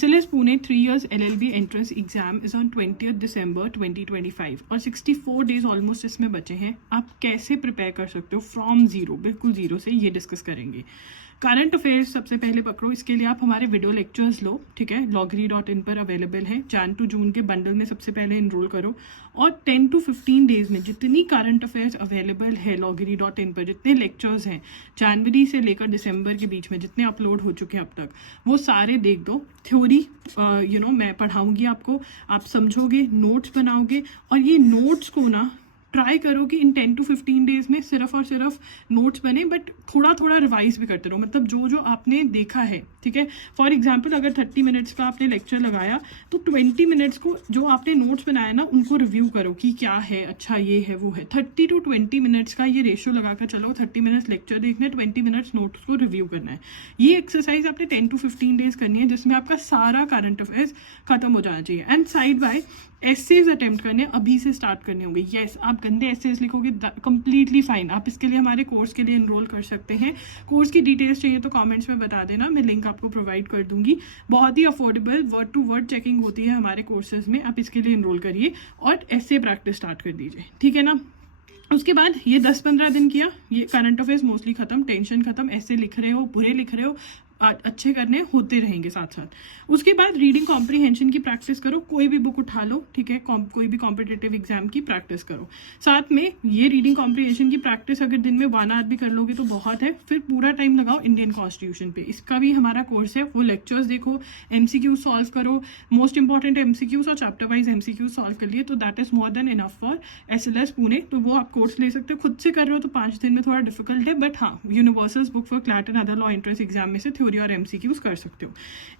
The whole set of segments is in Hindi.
SLS Pune 3 years LLB entrance exam is on 20th December 2025 और 64 डेज ऑलमोस्ट इसमें बचे हैं। आप कैसे प्रिपेयर कर सकते हो फ्रॉम जीरो, बिल्कुल जीरो से, ये डिस्कस करेंगे। करंट अफेयर्स सबसे पहले पकड़ो। इसके लिए आप हमारे वीडियो लेक्चर्स लो, ठीक है, logri.in पर अवेलेबल है। जैन टू जून के बंडल में सबसे पहले इनरोल करो और 10 to 15 डेज में जितनी करंट अफेयर्स अवेलेबल है logri.in पर, जितने लेक्चर्स हैं जनवरी से लेकर दिसंबर के बीच में जितने अपलोड हो चुके हैं अब तक, वो सारे देख दो। थ्योरी मैं पढ़ाऊंगी आपको, आप समझोगे, नोट्स बनाओगे और ये नोट्स को ना ट्राई करो कि इन 10 to 15 डेज में सिर्फ और सिर्फ नोट्स बने, बट थोड़ा थोड़ा रिवाइज भी करते रहो। मतलब जो जो आपने देखा है, ठीक है। फॉर एग्जांपल अगर 30 मिनट्स का आपने लेक्चर लगाया तो 20 मिनट्स को जो आपने नोट्स बनाया ना उनको रिव्यू करो कि क्या है, अच्छा ये है वो है। 30 to 20 मिनट्स का ये रेशियो लगाकर चलो। 30 मिनट्स लेक्चर देखना है, 20 मिनट्स नोट्स को रिव्यू करना है। ये एक्सरसाइज आपने 10 to 15 डेज करनी है, जिसमें आपका सारा करंट अफेयर्स खत्म हो जाना चाहिए। And side by essays attempt करने अभी से स्टार्ट करने होंगे। येस, आप गंदे एसेज लिखोगे कंप्लीटली फाइन। आप इसके लिए हमारे कोर्स के लिए इनरोल कर सकते हैं। कोर्स की डिटेल्स चाहिए तो कमेंट्स में बता देना, मैं लिंक आपको प्रोवाइड कर दूंगी। बहुत ही affordable word to word checking होती है हमारे कोर्सेज में। आप इसके लिए इनरोल करिए और ऐसे प्रैक्टिस स्टार्ट कर दीजिए, ठीक है ना। उसके बाद ये 10-15 दिन किया, ये करंट अफेयर्स मोस्टली खत्म, टेंशन खत्म। ऐसे लिख रहे हो, बुरे लिख रहे हो, अच्छे करने होते रहेंगे साथ साथ। उसके बाद रीडिंग कॉम्प्रीहेंशन की प्रैक्टिस करो। कोई भी बुक उठा लो, ठीक है, कोई भी कॉम्पिटिटिव एग्जाम की प्रैक्टिस करो। साथ में ये रीडिंग कॉम्प्रीहेंशन की प्रैक्टिस अगर दिन में 1 आवर भी कर लोगे तो बहुत है। फिर पूरा टाइम लगाओ इंडियन कॉन्स्टिट्यूशन पे। इसका भी हमारा कोर्स है, वो लेक्चर्स देखो, MCQ सॉल्व करो। मोस्ट इंपॉर्टेंट MCQs और चैप्टर वाइज MCQ सॉल्व कर लिए तो that is more than enough for SLS Pune. तो वो आप कोर्स ले सकते हो। खुद से कर रहे हो तो 5 दिन में थोड़ा डिफिकल्ट है, बट हाँ, universals book for CLAT and other law entrance exam में से और MCQs कर सकते हो।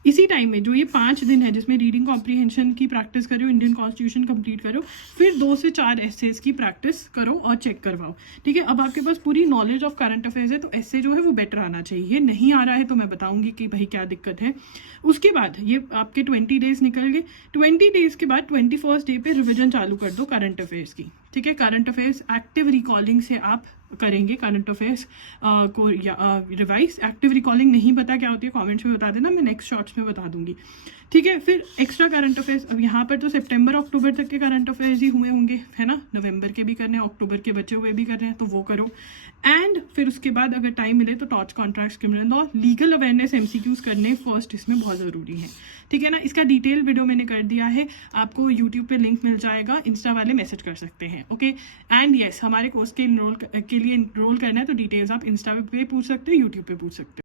इसी टाइम में जो ये 5 दिन है जिसमें रीडिंग कॉम्प्रीहेंशन की प्रैक्टिस करो, इंडियन कॉन्स्टिट्यूशन कंप्लीट करो, फिर 2 से 4 एसेज की प्रैक्टिस करो और चेक करवाओ, ठीक है। अब आपके पास पूरी नॉलेज ऑफ करंट अफेयर्स है तो एसे जो है वो बेटर आना चाहिए। नहीं आ रहा है तो मैं बताऊंगी कि भाई क्या दिक्कत है। उसके बाद ये आपके 20 डेज निकल गए। 20 डेज के बाद 21st डे पे रिविजन चालू कर दो करंट अफेयर्स की, ठीक है। करंट अफेयर्स एक्टिव रिकॉलिंग से आप करेंगे करंट अफेयर्स को रिवाइज। एक्टिव रिकॉलिंग नहीं पता क्या होती है, कमेंट्स में बता देना, मैं नेक्स्ट शॉर्ट्स में बता दूंगी, ठीक है। फिर एक्स्ट्रा करंट अफेयर्स, अब यहाँ पर तो सितंबर अक्टूबर तक के करंट अफेयर्स ही हुए होंगे, है ना। नवंबर के भी करने हैं, अक्टूबर के बचे हुए भी करने हैं, तो वो करो। एंड फिर उसके बाद अगर टाइम मिले तो torch contracts, criminal law, legal awareness MCQs करने फर्स्ट इसमें बहुत ज़रूरी है, ठीक है ना। इसका डिटेल वीडियो मैंने कर दिया है, आपको यूट्यूब पे लिंक मिल जाएगा, इंस्टा वाले मैसेज कर सकते हैं, ओके। एंड येस, हमारे कोर्स के लिए इनरोल करना है तो डिटेल्स आप इंस्टा पे पूछ सकते हो, यूट्यूब पे पूछ सकते हो।